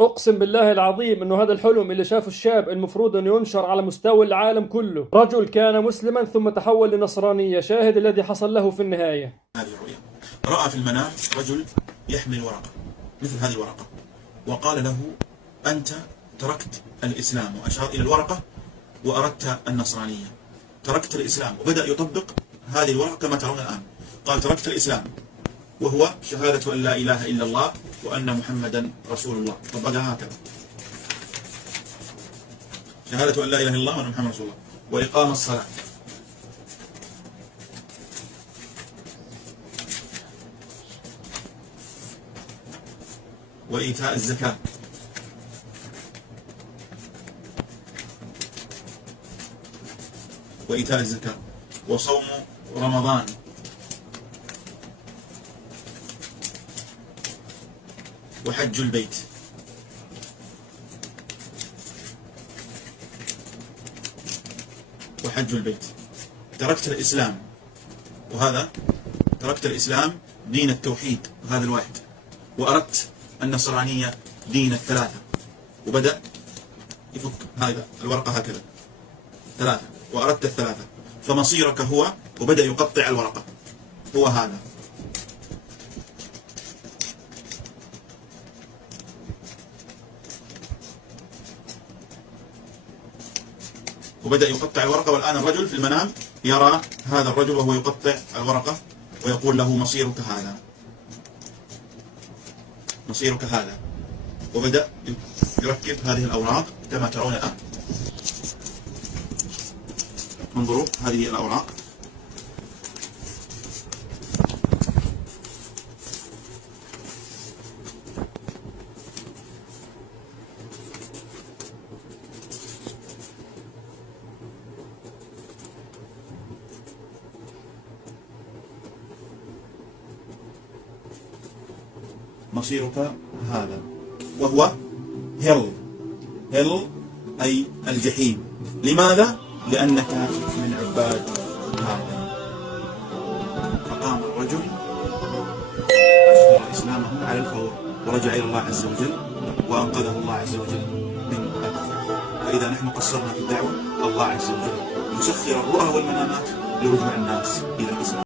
اقسم بالله العظيم انه هذا الحلم اللي شافه الشاب المفروض انه ينشر على مستوى العالم كله. رجل كان مسلما ثم تحول لنصرانية، شاهد الذي حصل له في النهاية. هذه الرؤيا، رأى في المنام رجل يحمل ورقة مثل هذه الورقة، وقال له: أنت تركت الإسلام، وأشار إلى الورقة: وأردت النصرانية. تركت الإسلام، وبدأ يطبق هذه الورقة كما ترون الآن. قال: تركت الإسلام وهو شهادة أن لا إله إلا الله وأن محمدا رسول الله. طبقها هكذا: شهادة أن لا إله إلا الله وأن محمدا رسول الله، وإقام الصلاة، وإيتاء الزكاة، وصوم رمضان، وحج البيت. تركت الإسلام، وهذا تركت الإسلام دين التوحيد هذا الواحد، وأردت النصرانية دين الثلاثة. وبدأ يفك هذا الورقة هكذا: ثلاثة، وأردت الثلاثة، فمصيرك هو. وبدأ يقطع الورقة، هو هذا. وبدأ يقطع الورقة، والآن الرجل في المنام يرى هذا الرجل وهو يقطع الورقة، ويقول له: مصيرك هذا، مصيرك هذا. وبدأ يركب هذه الأوراق كما ترون الآن. انظروا هذه الأوراق. مصيرك هذا، وهو هل أي الجحيم. لماذا؟ لأنك من عباد هذا. فقام الرجل أشهر إسلامه على الفور، ورجع إلى الله عز وجل، وأنقذه الله عز وجل من الكفر. فإذا نحن قصرنا في الدعوة، الله عز وجل يسخر الرؤى والمنامات لرجوع الناس إلى الإسلام.